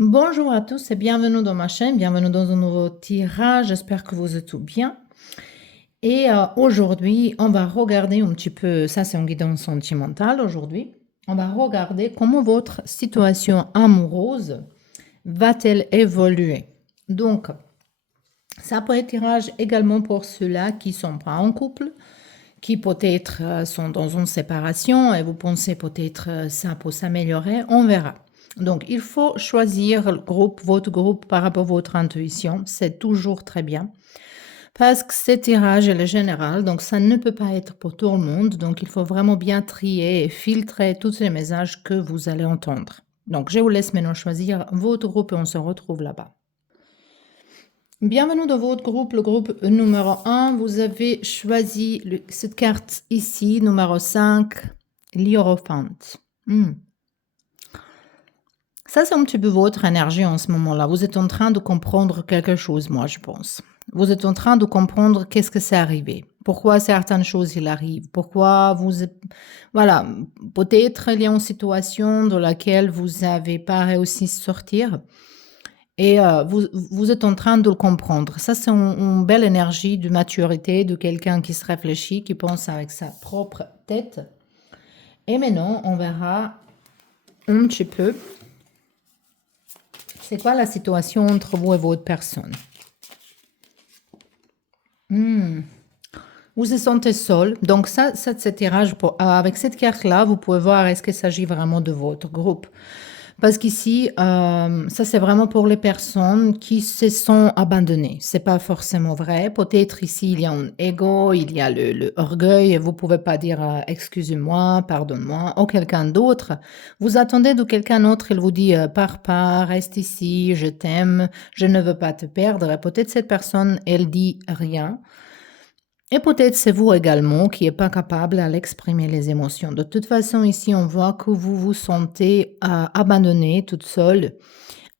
Bonjour à tous et bienvenue dans ma chaîne, bienvenue dans un nouveau tirage, j'espère que vous êtes tout bien. Et aujourd'hui, on va regarder un petit peu, ça c'est un guidance sentimental aujourd'hui, on va regarder comment votre situation amoureuse va-t-elle évoluer. Donc, ça peut être tirage également pour ceux-là qui sont pas en couple, qui peut-être sont dans une séparation et vous pensez peut-être ça peut s'améliorer, on verra. Donc, il faut choisir le groupe, votre groupe par rapport à votre intuition, c'est toujours très bien. Parce que ce tirage est le général, donc ça ne peut pas être pour tout le monde, donc il faut vraiment bien trier et filtrer tous les messages que vous allez entendre. Donc, je vous laisse maintenant choisir votre groupe et on se retrouve là-bas. Bienvenue dans votre groupe, le groupe numéro 1. Vous avez choisi cette carte ici, numéro 5, l'Hiérophant. Ça, c'est un petit peu votre énergie en ce moment-là. Vous êtes en train de comprendre quelque chose, moi, je pense. Vous êtes en train de comprendre qu'est-ce que c'est arrivé. Pourquoi certaines choses, il arrivent. Pourquoi vous... Voilà, peut-être il y a une situation dans laquelle vous n'avez pas réussi à sortir. Et vous êtes en train de le comprendre. Ça, c'est une belle énergie de maturité de quelqu'un qui se réfléchit, qui pense avec sa propre tête. Et maintenant, on verra un petit peu c'est quoi la situation entre vous et votre personne. Vous vous sentez seul. Donc ça c'est tirage. Avec cette carte-là, vous pouvez voir est-ce qu'il s'agit vraiment de votre groupe. Parce qu'ici, ça c'est vraiment pour les personnes qui se sont abandonnées. C'est pas forcément vrai. Peut-être ici il y a un ego, il y a le orgueil. Et vous pouvez pas dire excusez-moi, pardonne-moi, ou quelqu'un d'autre. Vous attendez de quelqu'un d'autre, il vous dit pars pas, reste ici, je t'aime, je ne veux pas te perdre. Et peut-être cette personne, elle dit rien. Et peut-être c'est vous également qui n'êtes pas capable à l'exprimer les émotions. De toute façon, ici, on voit que vous vous sentez abandonnée, toute seule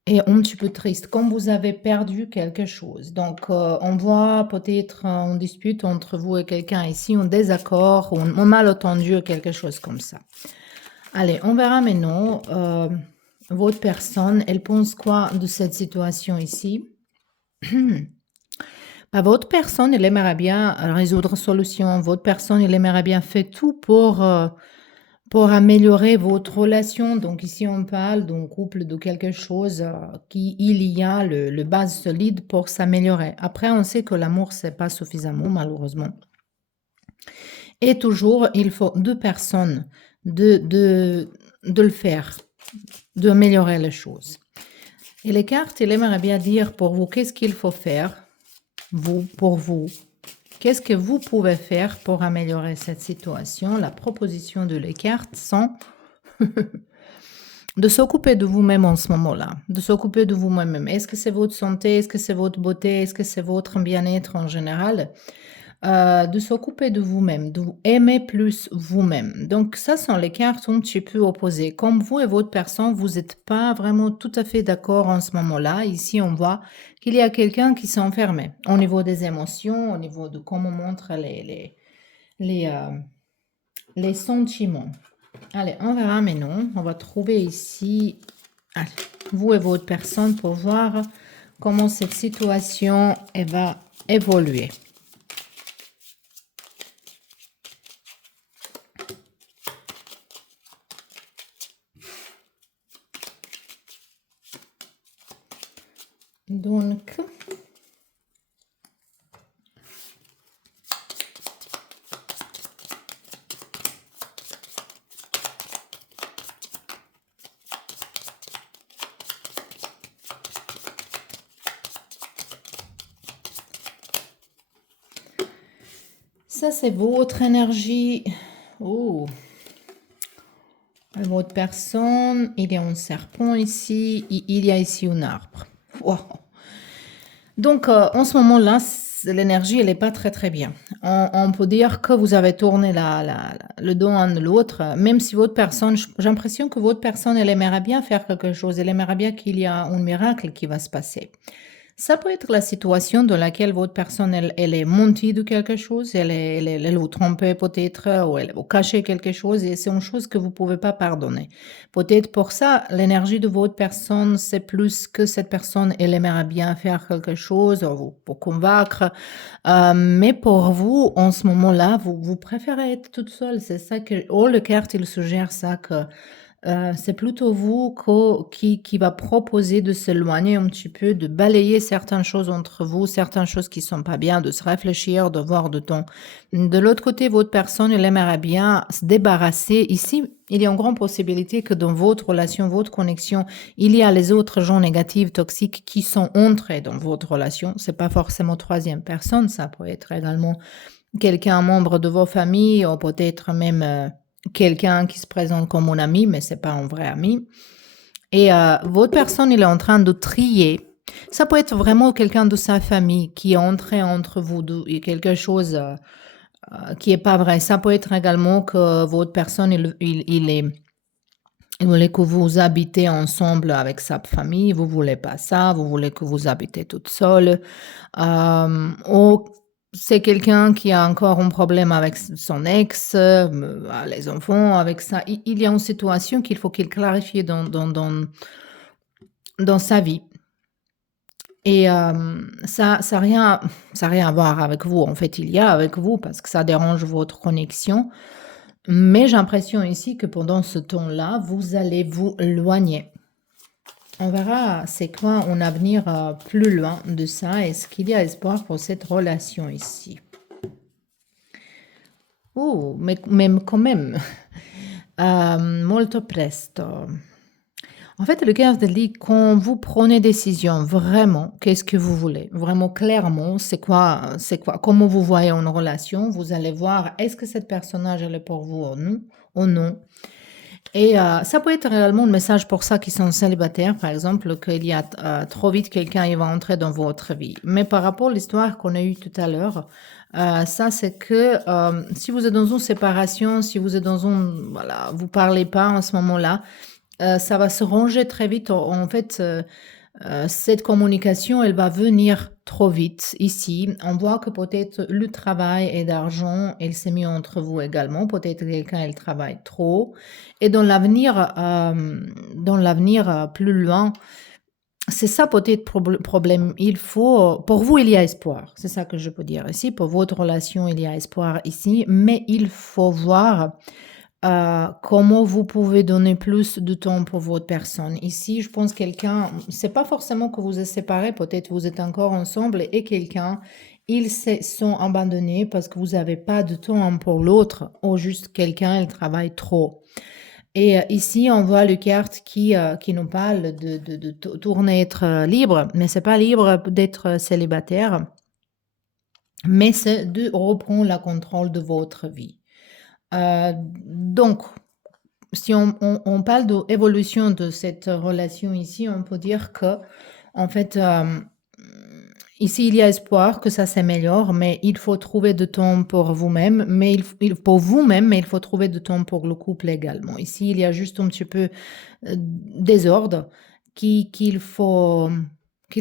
et un petit peu triste, comme vous avez perdu quelque chose. Donc, on voit peut-être une dispute entre vous et quelqu'un ici, un désaccord ou un malentendu, quelque chose comme ça. Allez, on verra maintenant. Votre personne, elle pense quoi de cette situation ici? Votre personne, elle aimerait bien résoudre solution. Votre personne, elle aimerait bien faire tout pour améliorer votre relation. Donc ici, on parle d'un couple de quelque chose qui il y a le base solide pour s'améliorer. Après, on sait que l'amour, c'est pas suffisamment, malheureusement. Et toujours, il faut deux personnes de le faire, d'améliorer les choses. Et les cartes, elles aimeraient bien dire pour vous, qu'est-ce qu'il faut faire pour vous. Qu'est-ce que vous pouvez faire pour améliorer cette situation? La proposition de les cartes sont de s'occuper de vous-même en ce moment-là, de s'occuper de vous-même. Est-ce que c'est votre santé? Est-ce que c'est votre beauté? Est-ce que c'est votre bien-être en général? De s'occuper de vous-même, de vous aimer plus vous-même. Donc ça sont les cartes un petit peu opposées. Comme vous et votre personne, vous n'êtes pas vraiment tout à fait d'accord en ce moment-là. Ici, on voit qu'il y a quelqu'un qui s'est enfermé au niveau des émotions, au niveau de comment on montre les sentiments. Allez, on verra maintenant. On va trouver ici vous et votre personne pour voir comment cette situation va évoluer. Donc, ça c'est votre énergie. Oh. Votre personne, il y a un serpent ici, il y a ici un arbre. Wow. Donc, en ce moment-là, l'énergie, elle n'est pas très très bien. On peut dire que vous avez tourné le dos à l'autre, même si votre personne, j'ai l'impression que votre personne, elle aimerait bien faire quelque chose, elle aimerait bien qu'il y a un miracle qui va se passer. Ça peut être la situation dans laquelle votre personne, elle est montée de quelque chose, elle vous trompait peut-être, ou elle vous cachait quelque chose et c'est une chose que vous pouvez pas pardonner. Peut-être pour ça, l'énergie de votre personne, c'est plus que cette personne, elle aimerait bien faire quelque chose, ou vous pour convaincre, mais pour vous, en ce moment-là, vous préférez être toute seule. C'est ça que oh, le carte, il suggère ça que c'est plutôt vous qui va proposer de s'éloigner un petit peu, de balayer certaines choses entre vous, certaines choses qui sont pas bien, de se réfléchir, de voir de ton de l'autre côté, votre personne, elle aimerait bien se débarrasser. Ici, il y a une grande possibilité que dans votre relation, votre connexion, il y a les autres gens négatifs, toxiques qui sont entrés dans votre relation. C'est pas forcément troisième personne, ça peut être également quelqu'un, un membre de vos familles ou peut-être même, quelqu'un qui se présente comme un ami, mais c'est pas un vrai ami et votre personne, il est en train de trier. Ça peut être vraiment quelqu'un de sa famille qui est entré entre vous 2 et quelque chose, qui est pas vrai. Ça peut être également que votre personne, il voulait que vous habitez ensemble avec sa famille, vous voulez pas ça, vous voulez que vous habitez toute seule. Ou c'est quelqu'un qui a encore un problème avec son ex, les enfants, avec ça. Il y a une situation qu'il faut qu'il clarifie dans sa vie. Et ça a rien à voir avec vous. En fait, il y a avec vous parce que ça dérange votre connexion. Mais j'ai l'impression ici que pendant ce temps-là, vous allez vous éloigner. On verra c'est quoi un avenir plus loin de ça. Est-ce qu'il y a espoir pour cette relation ici? Oh, mais même quand même. Molto presto. En fait, le carte dit quand vous prenez décision, vraiment, qu'est-ce que vous voulez? Vraiment clairement, c'est quoi, comment vous voyez une relation? Vous allez voir, est-ce que cette personnage, elle est pour vous ou non? Et ça peut être réellement un message pour ça qui sont célibataires, par exemple, qu'il y a trop vite quelqu'un il va entrer dans votre vie. Mais par rapport à l'histoire qu'on a eue tout à l'heure, ça c'est que si vous êtes dans une séparation, si vous êtes dans un voilà, vous parlez pas en ce moment-là, ça va se ranger très vite. En fait, cette communication, elle va venir trop vite ici. On voit que peut-être le travail et d'argent, elle s'est mis entre vous également. Peut-être quelqu'un, elle travaille trop. Et dans l'avenir plus loin, c'est ça peut-être problème. Il faut, pour vous, il y a espoir. C'est ça que je peux dire ici. Pour votre relation, il y a espoir ici. Mais il faut voir comment vous pouvez donner plus de temps pour votre personne. Ici, je pense quelqu'un, c'est pas forcément que vous êtes séparés, peut-être vous êtes encore ensemble et quelqu'un, ils se sont abandonnés parce que vous avez pas de temps un pour l'autre ou juste quelqu'un, il travaille trop. Et ici, on voit le carte qui nous parle de tourner être libre, mais c'est pas libre d'être célibataire, mais c'est de reprendre le contrôle de votre vie. Donc, si on parle d'évolution de cette relation ici, on peut dire que, en fait, ici, il y a espoir que ça s'améliore, mais il faut trouver du temps pour vous-même, mais pour vous-même, mais il faut trouver du temps pour le couple également. Ici, il y a juste un petit peu désordre qu'il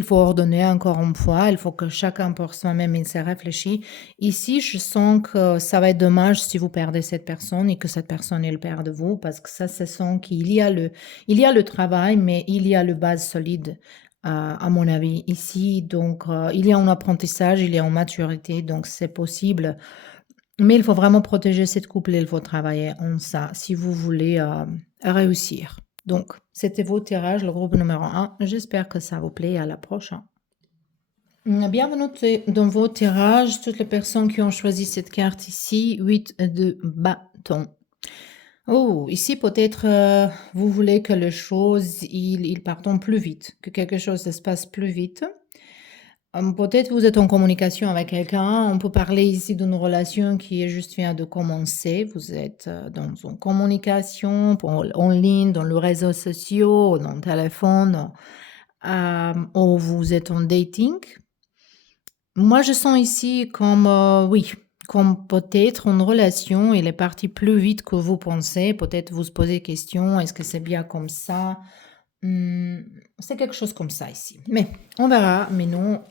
faut ordonner encore une fois. Il faut que chacun pour soi-même, il se réfléchit. Ici, je sens que ça va être dommage si vous perdez cette personne et que cette personne, elle perde vous, parce que ça sent qu'il y a le travail, mais il y a le base solide, à mon avis, ici. Donc, il y a un apprentissage, il y a une maturité, donc c'est possible. Mais il faut vraiment protéger cette couple et il faut travailler en ça si vous voulez réussir. Donc, c'était vos tirages, le groupe numéro un. J'espère que ça vous plaît. À la prochaine. Bienvenue dans vos tirages, toutes les personnes qui ont choisi cette carte ici, 8 de bâton. Oh, ici peut-être vous voulez que les choses ils partent plus vite, que quelque chose se passe plus vite. Peut-être vous êtes en communication avec quelqu'un. On peut parler ici d'une relation qui est juste vient de commencer. Vous êtes dans une communication en ligne, dans les réseaux sociaux, dans le téléphone, ou vous êtes en dating. Moi, je sens ici comme, oui, comme peut-être une relation, elle est partie plus vite que vous pensez. Peut-être vous se posez question, est-ce que c'est bien comme ça? C'est quelque chose comme ça ici. Mais on verra, mais non,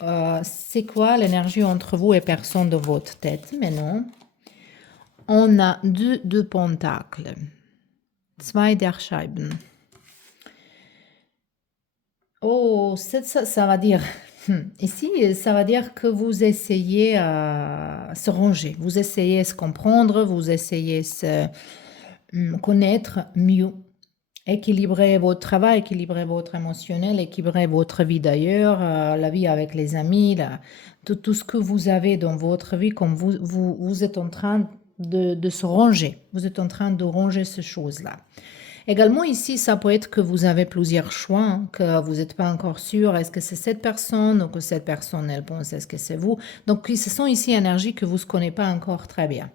c'est quoi l'énergie entre vous et personne de votre tête. Mais non, on a deux pentacles. Zwei der Scheiben. Oh, ça va dire, ici, ça va dire que vous essayez se ranger, vous essayez se comprendre, vous essayez se connaître mieux, équilibrer votre travail, équilibrer votre émotionnel, équilibrer votre vie d'ailleurs, la vie avec les amis, tout ce que vous avez dans votre vie, comme vous êtes en train de se ranger, vous êtes en train de ranger ces choses-là. Également ici, ça peut être que vous avez plusieurs choix, hein, que vous n'êtes pas encore sûr, est-ce que c'est cette personne ou que cette personne, elle pense, est-ce que c'est vous? Donc, ce sont ici énergies que vous ne connaissez pas encore très bien.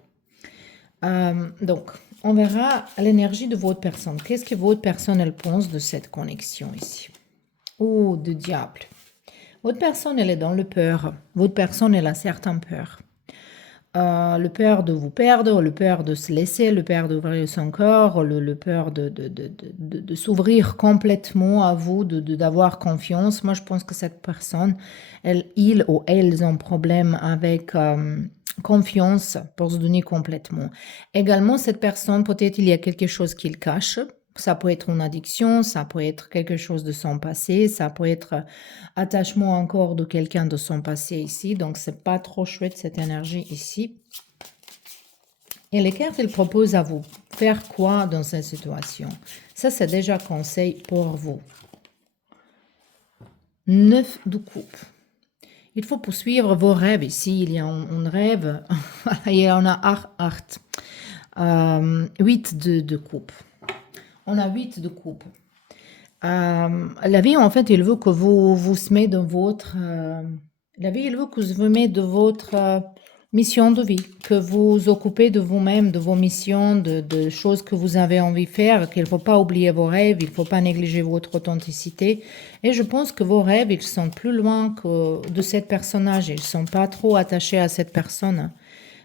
Donc, on verra l'énergie de votre personne. Qu'est-ce que votre personne, elle pense de cette connexion ici? Oh, de diable. Votre personne, elle est dans le peur. Votre personne, elle a certaines peurs. Le peur de vous perdre, le peur de se laisser, le peur d'ouvrir son corps, le peur de s'ouvrir complètement à vous, d'avoir confiance. Moi, je pense que cette personne, il ou elles ont un problème avec confiance pour se donner complètement. Également, cette personne, peut-être il y a quelque chose qu'il cache. Ça peut être une addiction, ça peut être quelque chose de son passé, ça peut être attachement encore de quelqu'un de son passé ici. Donc, c'est pas trop chouette cette énergie ici. Et les cartes, elles proposent à vous faire quoi dans cette situation? Ça, c'est déjà conseil pour vous. 9 de coupe. Il faut poursuivre vos rêves ici. Il y a un rêve. Il y en a 8 de coupe. On a 8 de coupe. La vie, en fait, il veut que vous se mettez dans votre... la vie, il veut que vous mettez de votre mission de vie, que vous occupez de vous-même, de vos missions, de choses que vous avez envie de faire, qu'il ne faut pas oublier vos rêves, il ne faut pas négliger votre authenticité. Et je pense que vos rêves, ils sont plus loin que de cette personnage. Ils ne sont pas trop attachés à cette personne.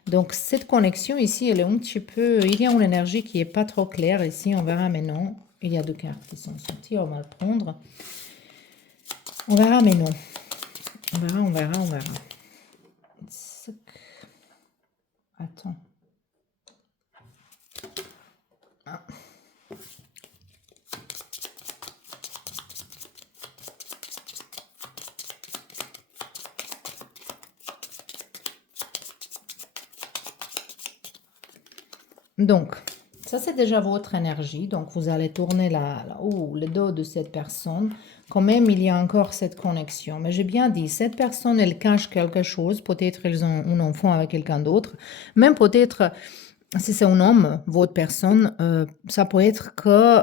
Donc, cette connexion ici, elle est un petit peu... Il y a une énergie qui n'est pas trop claire ici, on verra maintenant. Il y a 2 cartes qui sont sorties, on va le prendre. On verra, mais non. On verra. Attends. Ah. Donc, ça c'est déjà votre énergie. Donc, vous allez tourner le dos de cette personne. Quand même, il y a encore cette connexion. Mais j'ai bien dit, cette personne, elle cache quelque chose. Peut-être ils ont un enfant avec quelqu'un d'autre. Même peut-être, si c'est un homme, votre personne, ça peut être que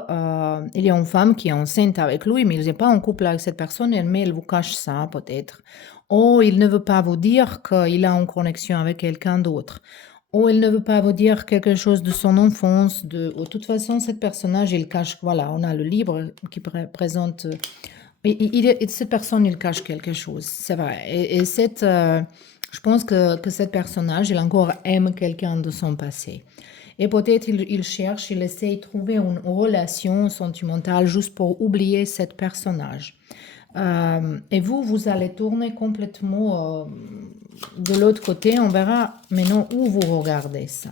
il y a une femme qui est enceinte avec lui, mais il n'est pas en couple avec cette personne, mais elle vous cache ça, peut-être. Ou il ne veut pas vous dire qu'il a une connexion avec quelqu'un d'autre. Ou il ne veut pas vous dire quelque chose de son enfance. De toute façon, cet personnage, il cache, voilà, on a le livre qui présente... cette personne, il cache quelque chose, c'est vrai. Et je pense que cet personnage, il encore aime quelqu'un de son passé. Et peut-être il cherche, il essaie de trouver une relation sentimentale juste pour oublier cet personnage. Et vous allez tourner complètement de l'autre côté. On verra maintenant où vous regardez ça.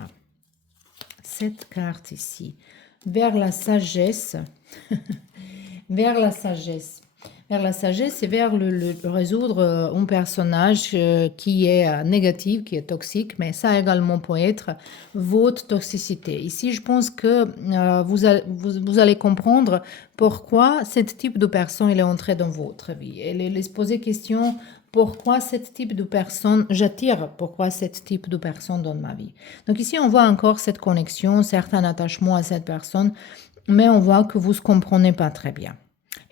Cette carte ici, vers la sagesse, vers la sagesse. Vers la sagesse et vers le résoudre un personnage qui est négatif, qui est toxique, mais ça également peut être votre toxicité. Ici, je pense que vous allez comprendre pourquoi ce type de personne il est entré dans votre vie. Et se poser question, pourquoi ce type de personne j'attire, pourquoi ce type de personne dans ma vie. Donc ici, on voit encore cette connexion, certain attachement à cette personne, mais on voit que vous ne comprenez pas très bien.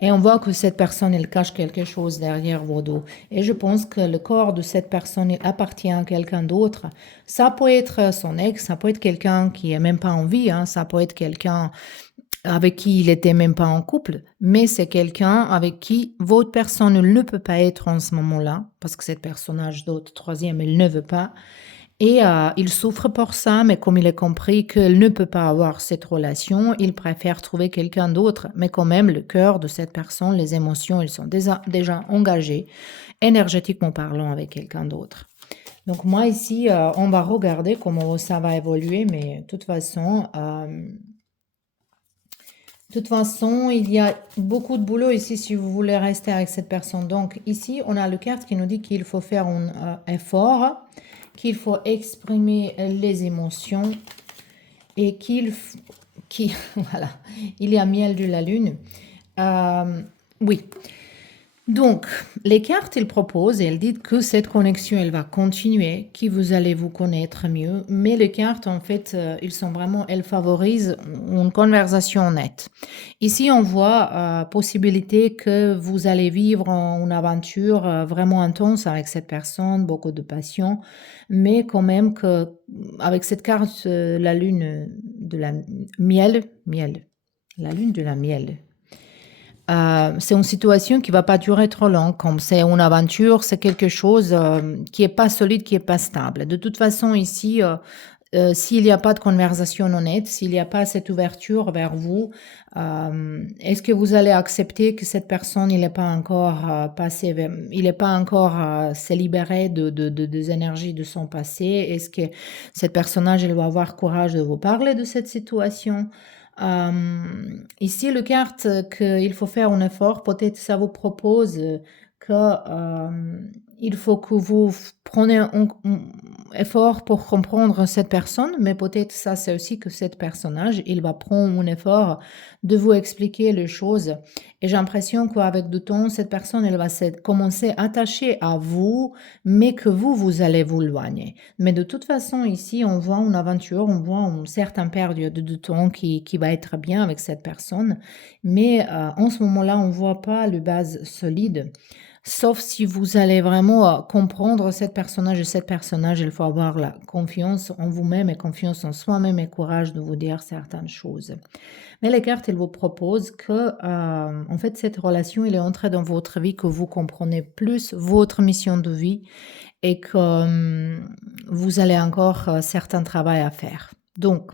Et on voit que cette personne, elle cache quelque chose derrière vos dos. Et je pense que le corps de cette personne, il appartient à quelqu'un d'autre. Ça peut être son ex, ça peut être quelqu'un qui est même pas en vie, hein, ça peut être quelqu'un avec qui il était même pas en couple, mais c'est quelqu'un avec qui votre personne ne peut pas être en ce moment-là, parce que cette personnage d'autre, troisième, elle ne veut pas. Et il souffre pour ça, mais comme il a compris qu'il ne peut pas avoir cette relation, il préfère trouver quelqu'un d'autre. Mais quand même, le cœur de cette personne, les émotions, ils sont déjà engagés, énergétiquement parlant, avec quelqu'un d'autre. Donc moi ici, on va regarder comment ça va évoluer, mais de toute façon, il y a beaucoup de boulot ici si vous voulez rester avec cette personne. Donc ici, on a le carte qui nous dit qu'il faut faire un effort, qu'il faut exprimer les émotions et voilà, il y a miel de la lune. Oui. Donc, les cartes, elles proposent, elles disent que cette connexion, elle va continuer, que vous allez vous connaître mieux, mais les cartes, en fait, elles favorisent une conversation nette. Ici, on voit possibilité que vous allez vivre une aventure vraiment intense avec cette personne, beaucoup de passion, mais quand même que avec cette carte, la lune de la miel, la lune de la miel. C'est une situation qui va pas durer trop long. Comme c'est une aventure, c'est quelque chose qui est pas solide, qui est pas stable. De toute façon, ici, s'il n'y a pas de conversation honnête, s'il n'y a pas cette ouverture vers vous, est-ce que vous allez accepter que cette personne, il n'est pas encore il n'est pas encore s'est libéré des énergies de son passé? Est-ce que cette personnage, il va avoir courage de vous parler de cette situation? Ici, le carte qu'il faut faire un effort, peut-être ça vous propose que il faut que vous preniez un effort pour comprendre cette personne, mais peut-être ça c'est aussi que cet personnage, il va prendre un effort de vous expliquer les choses. Et j'ai l'impression qu'avec du temps, cette personne, elle va commencer à attacher à vous, mais que vous allez vous éloigner. Mais de toute façon, ici, on voit une aventure, on voit une certaine période de temps qui va être bien avec cette personne, mais en ce moment-là, on ne voit pas le base solide. Sauf si vous allez vraiment comprendre cette personnage et cette personnage, il faut avoir la confiance en vous-même et confiance en soi-même et courage de vous dire certaines choses. Mais les cartes, elles vous proposent que, en fait, cette relation, elle est entrée dans votre vie, que vous comprenez plus votre mission de vie et que vous allez encore certains travail à faire. Donc,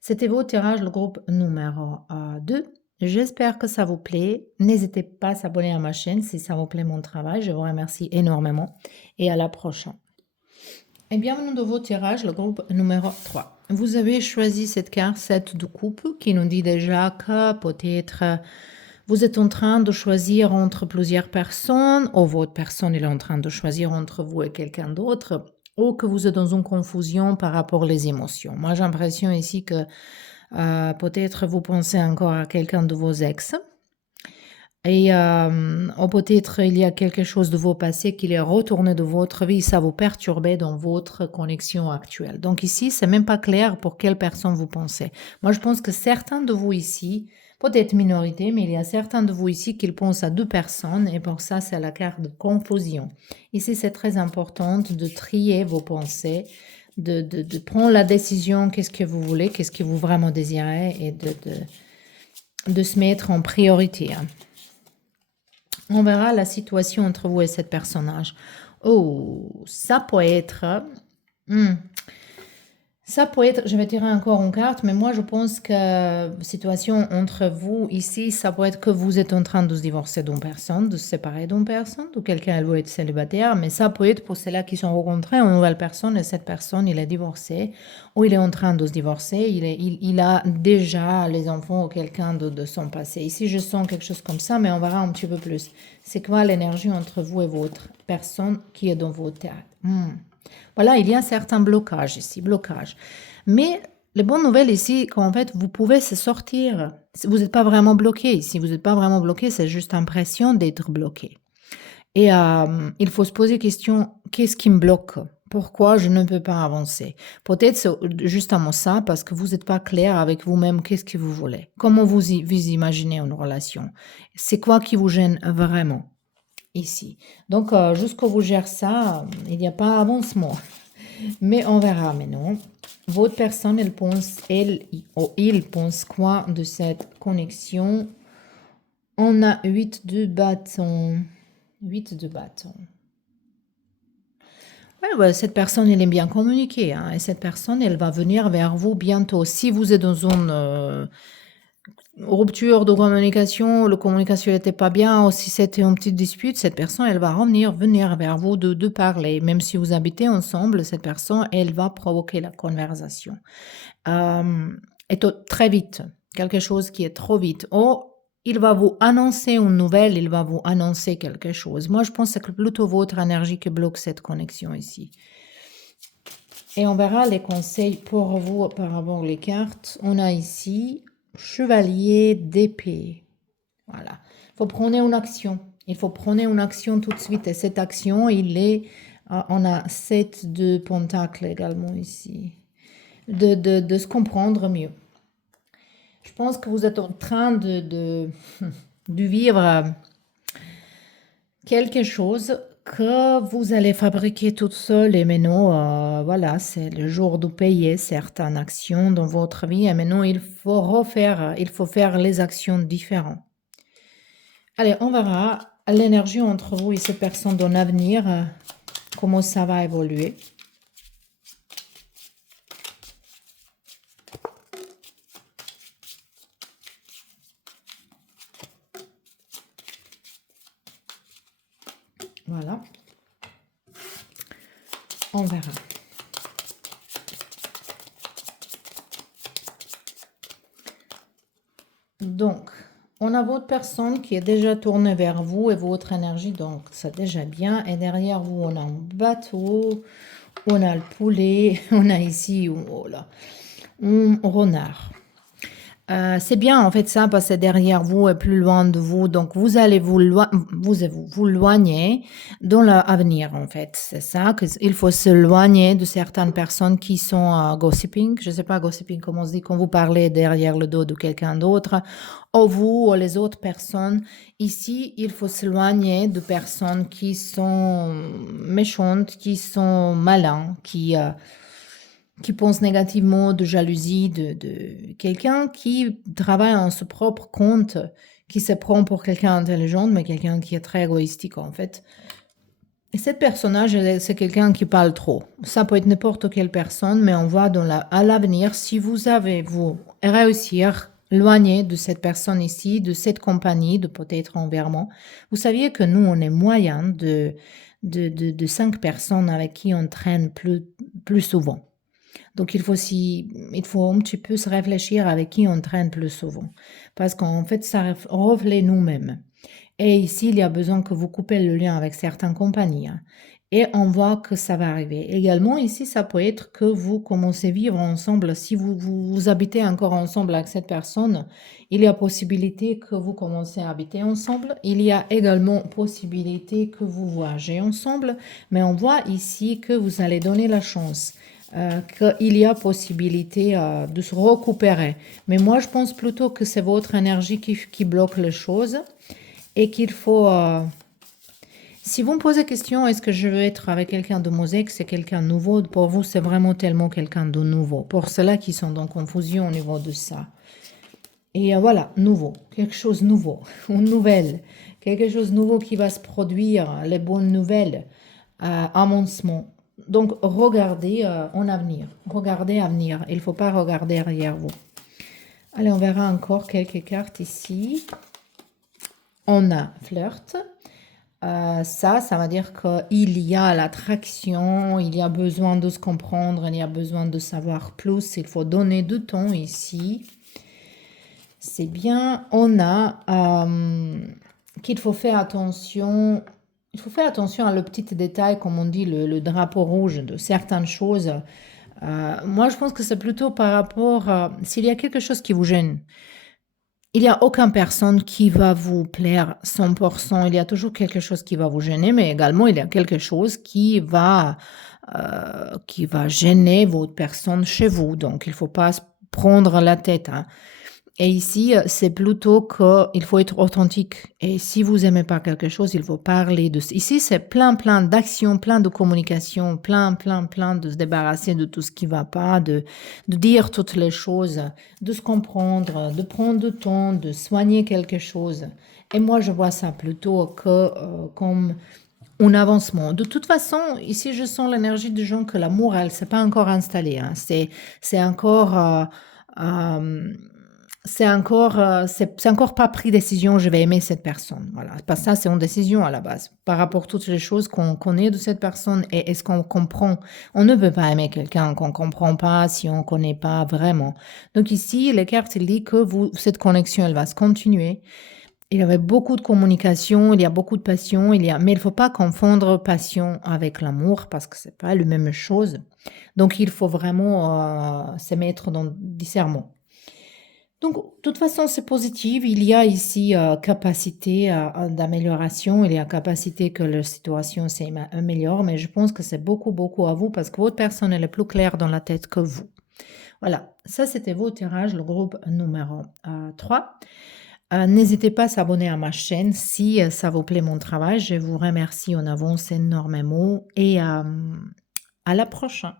c'était vos tirages, le groupe numéro 2. J'espère que ça vous plaît. N'hésitez pas à s'abonner à ma chaîne si ça vous plaît mon travail. Je vous remercie énormément et à la prochaine. Et bienvenue dans vos tirages, le groupe numéro 3. Vous avez choisi cette carte 7 de coupe qui nous dit déjà que peut-être vous êtes en train de choisir entre plusieurs personnes ou votre personne est en train de choisir entre vous et quelqu'un d'autre ou que vous êtes dans une confusion par rapport aux émotions. Moi, j'ai l'impression ici que peut-être vous pensez encore à quelqu'un de vos ex. Et ou peut-être il y a quelque chose de vos passés qui est retourné de votre vie, ça vous perturbait dans votre connexion actuelle. Donc ici, c'est même pas clair pour quelle personne vous pensez. Moi, je pense que certains de vous ici, peut-être minorité, mais il y a certains de vous ici qui pensent à deux personnes et pour ça, c'est la carte de confusion. Ici, c'est très important de trier vos pensées, de prendre la décision, qu'est-ce que vous voulez, qu'est-ce que vous vraiment désirez et de se mettre en priorité. On verra la situation entre vous et cet personnage. Oh, ça peut être... Ça peut être, je vais tirer encore une carte, mais moi je pense que la situation entre vous ici, ça peut être que vous êtes en train de se divorcer d'une personne, de se séparer d'une personne, ou quelqu'un elle veut être célibataire, mais ça peut être pour ceux-là qui sont rencontrés une nouvelle personne et cette personne il est divorcé ou il est en train de se divorcer, il a déjà les enfants ou quelqu'un de son passé. Ici je sens quelque chose comme ça, mais on verra un petit peu plus. C'est quoi l'énergie entre vous et votre personne qui est dans votre théâtre? Voilà, il y a un certain blocage ici, blocage. Mais les bonnes nouvelles ici, qu'en fait, vous pouvez se sortir. Vous n'êtes pas vraiment bloqué ici, vous n'êtes pas vraiment bloqué, c'est juste l'impression d'être bloqué. Et il faut se poser la question, qu'est-ce qui me bloque? Pourquoi je ne peux pas avancer? Peut-être c'est justement ça, parce que vous n'êtes pas clair avec vous-même, qu'est-ce que vous voulez? Comment vous imaginez une relation? C'est quoi qui vous gêne vraiment? Ici. Donc, jusqu'à vous gère ça, il n'y a pas avancement. Mais on verra maintenant. Votre personne, elle ou il pense quoi de cette connexion? On a 8 de bâton. 8 de bâton. Ouais, ouais, cette personne, elle aime bien communiquer, hein, et cette personne, elle va venir vers vous bientôt. Si vous êtes dans une rupture de communication, la communication n'était pas bien, ou si c'était une petite dispute, cette personne, elle va venir vers vous de parler. Même si vous habitez ensemble, cette personne, elle va provoquer la conversation. Et très vite, quelque chose qui est trop vite. Ou il va vous annoncer une nouvelle, il va vous annoncer quelque chose. Moi, je pense que c'est plutôt votre énergie qui bloque cette connexion ici. Et on verra les conseils pour vous par rapport aux cartes. On a ici chevalier d'épée. Voilà. Il faut prendre une action. Il faut prendre une action tout de suite. Et cette action, on a 7 de pentacles également ici. De se comprendre mieux. Je pense que vous êtes en train de vivre quelque chose que vous allez fabriquer toute seule et maintenant, voilà, c'est le jour de payer certaines actions dans votre vie et maintenant il faut faire les actions différentes. Allez, on verra l'énergie entre vous et cette personne dans l'avenir, comment ça va évoluer. Voilà. On verra. Donc, on a votre personne qui est déjà tournée vers vous et votre énergie, donc c'est déjà bien. Et derrière vous, on a un bateau, on a le poulet, on a ici, oh là, un renard. C'est bien en fait ça parce que derrière vous et plus loin de vous, donc vous allez vous éloigner dans l'avenir en fait. C'est ça qu'il faut s'éloigner de certaines personnes qui sont gossiping. Je ne sais pas gossiping comment on se dit quand vous parlez derrière le dos de quelqu'un d'autre. Ou vous ou les autres personnes. Ici, il faut s'éloigner de personnes qui sont méchantes, qui sont malins, qui pense négativement de jalousie de quelqu'un qui travaille en ce propre compte, qui se prend pour quelqu'un d'intelligent, mais quelqu'un qui est très égoïstique en fait. Et cette personnage, c'est quelqu'un qui parle trop. Ça peut être n'importe quelle personne, mais on voit à l'avenir, si vous réussir éloigner de cette personne ici, de cette compagnie, de peut-être environnement, vous saviez que nous, on est moyen de 5 personnes avec qui on traîne plus souvent. Donc, il faut un petit peu se réfléchir avec qui on traîne plus souvent. Parce qu'en fait, ça reflète nous-mêmes. Et ici, il y a besoin que vous coupez le lien avec certaines compagnies. Et on voit que ça va arriver. Également, ici, ça peut être que vous commencez à vivre ensemble. Si vous habitez encore ensemble avec cette personne, il y a possibilité que vous commencez à habiter ensemble. Il y a également possibilité que vous voyagez ensemble. Mais on voit ici que vous allez donner la chance. Qu'il y a possibilité de se récupérer. Mais moi, je pense plutôt que c'est votre énergie qui bloque les choses et qu'il faut... si vous me posez question, est-ce que je veux être avec quelqu'un de Mosaic, c'est quelqu'un de nouveau, pour vous, c'est vraiment tellement quelqu'un de nouveau. Pour ceux-là qui sont en confusion au niveau de ça. Et voilà, nouveau, quelque chose de nouveau, une nouvelle, quelque chose de nouveau qui va se produire, les bonnes nouvelles, avancement. Donc, regardez en avenir. Regardez à venir. Il ne faut pas regarder derrière vous. Allez, on verra encore quelques cartes ici. On a flirt. Ça veut dire qu'il y a l'attraction, il y a besoin de se comprendre, il y a besoin de savoir plus. Il faut donner du temps ici. C'est bien. On a qu'il faut faire attention. Il faut faire attention à le petit détail, comme on dit, le drapeau rouge de certaines choses. Moi, je pense que c'est plutôt par rapport s'il y a quelque chose qui vous gêne. Il n'y a aucune personne qui va vous plaire 100%. Il y a toujours quelque chose qui va vous gêner, mais également il y a quelque chose qui va gêner votre personne chez vous. Donc, il ne faut pas se prendre la tête. Hein. Et ici, c'est plutôt qu'il faut être authentique. Et si vous n'aimez pas quelque chose, il faut parler de ça. Ici, c'est plein d'actions, plein de communication, plein de se débarrasser de tout ce qui ne va pas, de dire toutes les choses, de se comprendre, de prendre du temps, de soigner quelque chose. Et moi, je vois ça plutôt comme un avancement. De toute façon, ici, je sens l'énergie des gens que l'amour, elle s'est pas encore installée, hein. C'est encore, hem, c'est encore pas pris décision: «Je vais aimer cette personne». Voilà, parce que ça, c'est une décision à la base. Par rapport à toutes les choses qu'on connaît de cette personne et est-ce qu'on comprend. On ne peut pas aimer quelqu'un qu'on comprend pas si on connaît pas vraiment. Donc ici, les cartes, il dit que cette connexion, elle va se continuer. Il y avait beaucoup de communication, il y a beaucoup de passion, mais il faut pas confondre passion avec l'amour parce que c'est pas la même chose. Donc il faut vraiment, se mettre dans le discernement. Donc, de toute façon, c'est positif. Il y a ici, capacité, d'amélioration. Il y a capacité que la situation s'améliore, mais je pense que c'est beaucoup, beaucoup à vous parce que votre personne, elle est plus claire dans la tête que vous. Voilà, ça c'était vos tirages, le groupe numéro 3. N'hésitez pas à s'abonner à ma chaîne si ça vous plaît mon travail. Je vous remercie en avance énormément et à la prochaine.